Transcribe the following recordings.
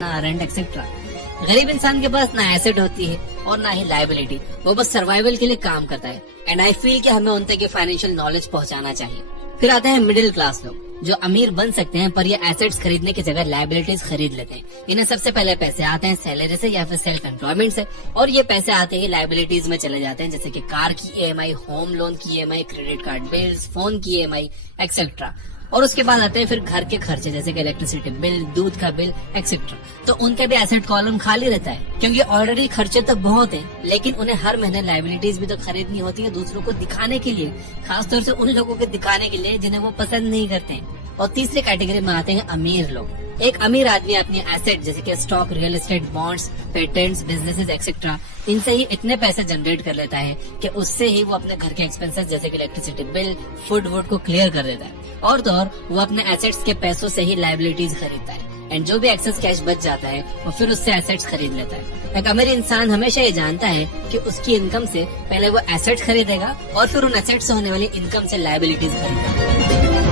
ना rent etcetera. गरीब इंसान के पास ना एसेट होती है और ना ही लायबिलिटी, वो बस सर्वाइवल के लिए काम करता है। एंड आई फील कि हमें उन तक फाइनेंशियल नॉलेज पहुंचाना चाहिए। फिर आते हैं मिडिल क्लास लोग जो अमीर बन सकते हैं पर ये एसेट्स खरीदने की जगह लायबिलिटीज खरीद लेते हैं। इन्हें सबसे पहले पैसे आते हैं सैलरी से या फिर सेल्फ एम्प्लॉयमेंट से, और ये पैसे आते ही लायबिलिटीज में चले जाते हैं, जैसे कि कार की ईएमआई, होम लोन की EMI, credit card bills, phone की ईएमआई एक्सेट्रा। और उसके बाद आते हैं फिर घर के खर्चे जैसे कि इलेक्ट्रिसिटी बिल, दूध का बिल एक्सेट्रा। तो उनके भी एसेट कॉलम खाली रहता है क्योंकि ऑलरेडी खर्चे तो बहुत हैं, लेकिन उन्हें हर महीने लायबिलिटीज भी तो खरीदनी होती है दूसरों को दिखाने के लिए, खासतौर से उन लोगों को दिखाने के लिए जिन्हें वो पसंद नहीं करते हैं। और तीसरी कैटेगरी में आते हैं अमीर लोग। एक अमीर आदमी अपनी एसेट जैसे कि stock, real estate, bonds, patents, businesses etcetera, इनसे ही इतने पैसे जनरेट कर लेता है कि उससे ही वो अपने घर के एक्सपेंसेस जैसे कि इलेक्ट्रिसिटी बिल, फूड वुड को क्लियर कर देता है। और तो और वो अपने एसेट्स के पैसों से ही लायबिलिटीज खरीदता है, एंड जो भी एक्सेस कैश बच जाता है वो फिर उससे एसेट्स खरीद लेता है। एक अमीर इंसान हमेशा ये जानता है कि उसकी इनकम से पहले वो एसेट्स खरीदेगा और फिर उन एसेट्स से होने वाली इनकम से लायबिलिटीज खरीदेगा।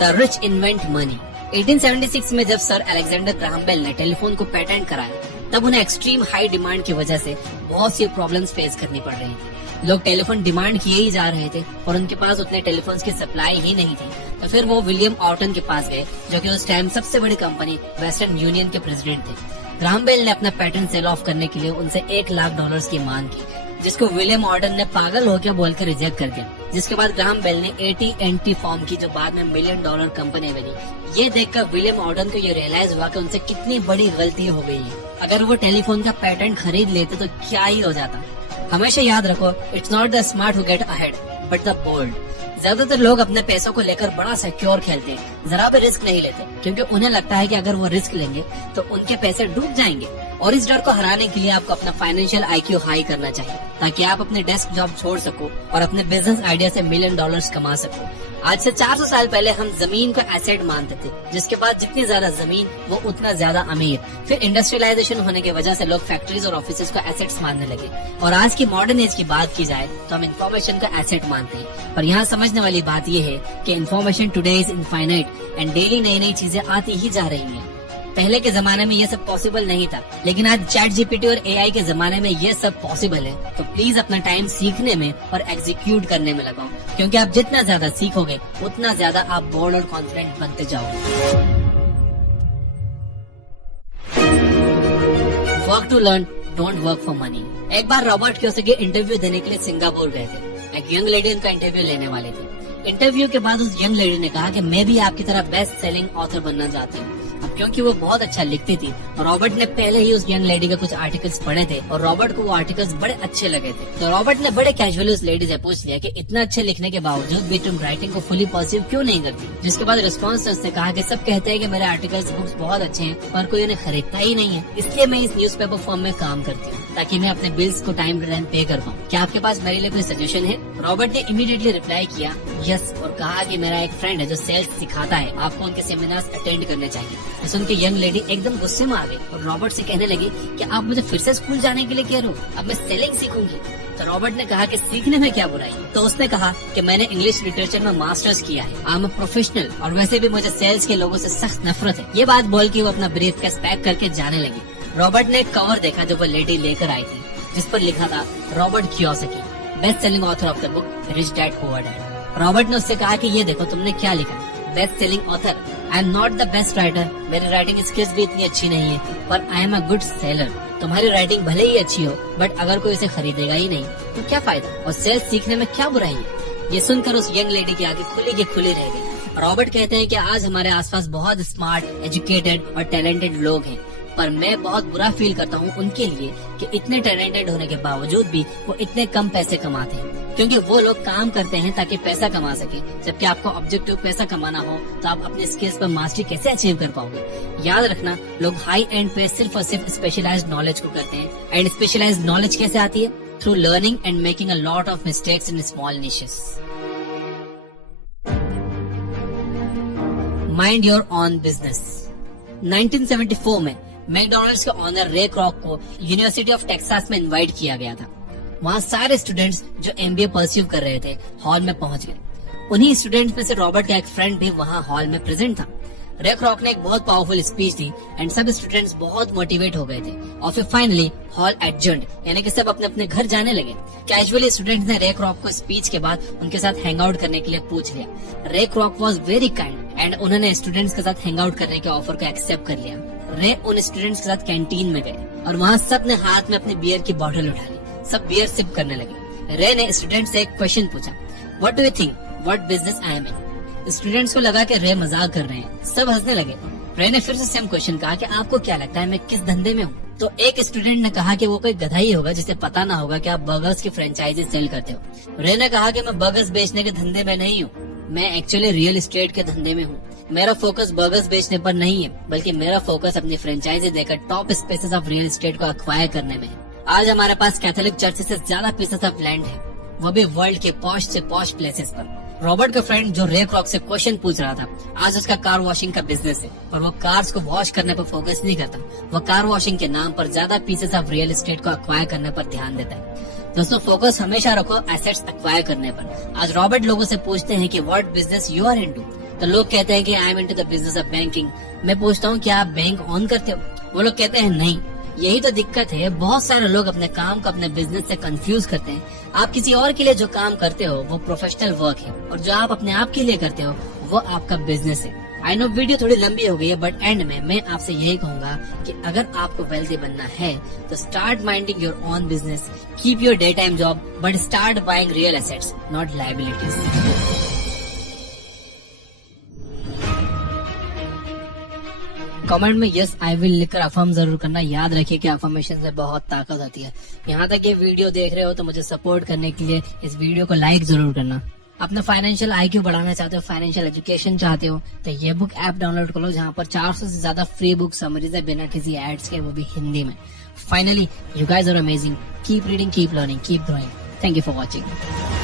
The rich invent money. 1876 में जब सर अलेक्जेंडर ग्राहम बेल ने टेलीफोन को पेटेंट कराया, तब उन्हें एक्सट्रीम हाई डिमांड की वजह से बहुत सी प्रॉब्लम्स फेस करनी पड़ रही थी। लोग टेलीफोन डिमांड किए ही जा रहे थे और उनके पास उतने टेलीफोन्स की सप्लाई ही नहीं थी। तो फिर वो विलियम ऑर्टन के पास गए, जो कि उस टाइम सबसे बड़ी कंपनी वेस्टर्न यूनियन के प्रेसिडेंट थे। ग्राहम बेल ने अपना पेटेंट सेल ऑफ करने के लिए उनसे $1,00,000 की मांग की, जिसको विलियम ऑर्टन ने पागल हो क्या बोलकर रिजेक्ट कर दिया। जिसके बाद ग्राहम बेल ने AT&T फॉर्म की, जो बाद में $1 मिलियन कंपनी बनी। ये देखकर विलियम ऑर्टन को ये रियलाइज हुआ कि उनसे कितनी बड़ी गलती हो गई है। अगर वो टेलीफोन का पेटेंट खरीद लेते तो क्या ही हो जाता। हमेशा याद रखो, it's not the smart who get ahead but the bold. ज्यादातर लोग अपने पैसों को लेकर बड़ा सिक्योर खेलते हैं, जरा भी रिस्क नहीं लेते, क्योंकि उन्हें लगता है कि अगर वो रिस्क लेंगे तो उनके पैसे डूब जाएंगे। और इस डर को हराने के लिए आपको अपना फाइनेंशियल IQ हाई करना चाहिए, ताकि आप अपने डेस्क जॉब छोड़ सको और अपने बिजनेस आइडिया से $1 मिलियन कमा सको। आज से 400 साल पहले हम जमीन को एसेट मानते थे, जिसके बाद जितनी ज्यादा जमीन वो उतना ज्यादा अमीर। फिर इंडस्ट्रियलाइजेशन होने की वजह से लोग फैक्ट्रीज और ऑफिसेज को एसेट्स मानने लगे, और आज की मॉडर्न एज की बात की जाए तो हम इन्फॉर्मेशन का एसेट मानते हैं। पर यहाँ समझने वाली बात ये है कि information today is infinite and daily नई नई चीजें आती ही जा रही हैं। पहले के जमाने में ये सब पॉसिबल नहीं था, लेकिन आज चैट जीपीटी और AI के जमाने में ये सब पॉसिबल है। तो प्लीज अपना टाइम सीखने में और एग्जीक्यूट करने में लगाओ, क्योंकि आप जितना ज्यादा सीखोगे उतना ज्यादा आप बोल्ड और कॉन्फिडेंट बनते जाओगे। Work to learn, don't work for money. एक बार रॉबर्ट कियोसाकी इंटरव्यू देने के लिए सिंगापुर गए थे। एक यंग लेडी उनका इंटरव्यू लेने वाले थे। इंटरव्यू के बाद उस यंग लेडी ने कहा कि मैं भी आपकी तरह बेस्ट सेलिंग ऑथर बनना चाहती हूँ। अब क्योंकि वो बहुत अच्छा लिखती थी, रॉबर्ट ने पहले ही उस यंग लेडी के कुछ आर्टिकल्स पढ़े थे और रॉबर्ट को वो आर्टिकल्स बड़े अच्छे लगे थे। तो रॉबर्ट ने बड़े कैजुअली उस लेडी से पूछ लिया कि इतना अच्छे लिखने के बावजूद भी तुम राइटिंग को फुली पॉजिटिव क्यों नहीं करती। जिसके बाद रिस्पॉन्स से उसने कहा कि सब कहते हैं कि मेरे आर्टिकल्स, बुक्स बहुत अच्छे हैं, पर कोई उन्हें खरीदता ही नहीं है, इसलिए मैं इस न्यूज़पेपर फर्म में काम करती हूँ ताकि मैं अपने बिल्स को टाइम टू टाइम पे कर पाऊँ। क्या आपके पास मेरे लिए कोई सजेशन है? रॉबर्ट ने इमीडिएटली रिप्लाई किया यस, और कहा कि मेरा एक फ्रेंड है जो सेल्स सिखाता है, आपको उनके सेमिनार्स अटेंड करने चाहिए। सुन के यंग लेडी एकदम गुस्से में आ गई और रॉबर्ट से कहने लगी कि आप मुझे फिर से स्कूल जाने के लिए कह रहे हो, अब मैं सेलिंग सीखूंगी। तो रॉबर्ट ने कहा कि सीखने में क्या बुराई है? तो उसने कहा कि मैंने इंग्लिश लिटरेचर में मास्टर्स किया है, आई एम अ प्रोफेशनल, और वैसे भी मुझे सेल्स के लोगों से सख्त नफरत है। ये बात बोल के वो अपना ब्रीफकेस पैक करके जाने लगी। रॉबर्ट ने एक कवर देखा जो वो लेडी लेकर आई थी, जिस पर लिखा था Robert Kiyosaki, best selling author of the book rich dad poor dad. Robert ने उससे कहा कि ये देखो तुमने क्या लिखा, best selling author. I am not the best writer, मेरी राइटिंग स्किल्स भी इतनी अच्छी नहीं है, पर I am a good seller. तुम्हारी राइटिंग भले ही अच्छी हो, बट अगर कोई इसे खरीदेगा ही नहीं तो क्या फायदा, और सेल्स सीखने में क्या बुराई है? ये सुनकर उस यंग लेडी की आंखें खुली की खुली रह गई। रॉबर्ट कहते हैं कि आज हमारे आसपास बहुत स्मार्ट, एजुकेटेड और टैलेंटेड लोग हैं, पर मैं बहुत बुरा फील करता हूँ उनके लिए कि इतने टैलेंटेड होने के बावजूद भी वो इतने कम पैसे कमाते हैं, क्योंकि वो लोग काम करते हैं ताकि पैसा कमा सके, जबकि आपको ऑब्जेक्टिव पैसा कमाना हो तो आप अपने स्किल्स पर मास्टरी कैसे अचीव कर पाओगे? याद रखना, लोग हाई एंड पे सिर्फ और सिर्फ स्पेशलाइज्ड नॉलेज को करते हैं, एंड स्पेशलाइज्ड नॉलेज कैसे आती है? Through learning and making a lot of mistakes in small niches. Mind your on business. 1974 में मैकडॉनल्ड्स के ऑनर रे क्रॉक को यूनिवर्सिटी ऑफ टेक्सास में इनवाइट किया गया था। वहाँ सारे स्टूडेंट्स जो MBA परस्यू कर रहे थे हॉल में पहुंच गए। उन्हीं स्टूडेंट्स में से रॉबर्ट का एक फ्रेंड भी वहाँ हॉल में प्रेजेंट था। रे क्रॉक ने एक बहुत पावरफुल स्पीच दी एंड सब स्टूडेंट्स बहुत मोटिवेट हो गए थे और फिर फाइनली हॉल एडजर्न्ड, यानी कि सब अपने अपने घर जाने लगे। कैजुअली स्टूडेंट्स ने रे क्रॉक को स्पीच के बाद उनके साथ हैंग आउट करने के लिए पूछ लिया। रे क्रॉक वाज वेरी काइंड एंड उन्होंने स्टूडेंट्स के साथ हैंग आउट करने के ऑफर को एक्सेप्ट कर लिया। रे उन स्टूडेंट्स के साथ कैंटीन में गए और वहाँ सब ने हाथ में अपनी बियर की बॉटल उठा ली। सब बियर सिप करने लगे। रे ने स्टूडेंट से एक क्वेश्चन पूछा, what do you think what business I am in. Students को लगा कि रे मजाक कर रहे हैं, सब हंसने लगे। रे ने फिर से सेम क्वेश्चन कहा कि आपको क्या लगता है मैं किस धंधे में हूँ। तो एक स्टूडेंट ने कहा कि वो कोई गधा ही होगा जिसे पता ना होगा कि आप बर्गर्स की फ्रेंचाइजी सेल करते हो। रे ने कहा कि मैं बर्गर्स बेचने के धंधे में नहीं हूँ, मैं एक्चुअली रियल एस्टेट के धंधे में हूँ। मेरा फोकस बर्गर्स बेचने पर नहीं है, बल्कि मेरा फोकस अपनी फ्रेंचाइजी देकर top spaces of real estate को अक्वायर करने में है। आज हमारे पास कैथोलिक चर्च से ज्यादा पीसेस ऑफ लैंड है, वो भी वर्ल्ड के पॉश से पॉश प्लेसेस पर। रॉबर्ट का फ्रेंड जो रे क्रॉक से क्वेश्चन पूछ रहा था, आज उसका कार वॉशिंग का बिजनेस है और वो कार्स को वॉश करने पर फोकस नहीं करता, वो कार वॉशिंग के नाम पर ज्यादा पीसेस ऑफ रियल एस्टेट को अक्वायर करने पर ध्यान देता है। दोस्तों, फोकस हमेशा रखो एसेट्स अक्वायर करने पर। आज रॉबर्ट लोगों से पूछते हैं कि what business you are into, तो लोग कहते हैं कि I am into the business of banking. मैं पूछता हूँ क्या आप बैंक ऑन करते हो, वो लोग कहते हैं नहीं। यही तो दिक्कत है, बहुत सारे लोग अपने काम को अपने बिजनेस से कंफ्यूज करते हैं। आप किसी और के लिए जो काम करते हो वो प्रोफेशनल वर्क है और जो आप अपने आप के लिए करते हो वो आपका बिजनेस है। आई नो वीडियो थोड़ी लंबी हो गई है, बट एंड में मैं आपसे यही कहूंगा कि अगर आपको वेल्दी बनना है तो start minding your own business, keep your day time job, but start buying real assets, not liabilities. Comment में यस आई विल लिखकर अफर्म जरूर करना। याद रखिए कि अफर्मेशन से बहुत ताकत आती है। यहाँ तक ये वीडियो देख रहे हो तो मुझे सपोर्ट करने के लिए इस वीडियो को लाइक जरूर करना। अपना फाइनेंशियल IQ बढ़ाना चाहते हो, फाइनेंशियल एजुकेशन चाहते हो, तो ये बुक ऐप डाउनलोड कर लो, जहाँ पर 400 से ज्यादा फ्री बुक समरीज है बिना किसी एड्स के, वो भी हिंदी में। Finally, you guys are amazing. Keep reading, keep learning, keep growing. Thank you for watching.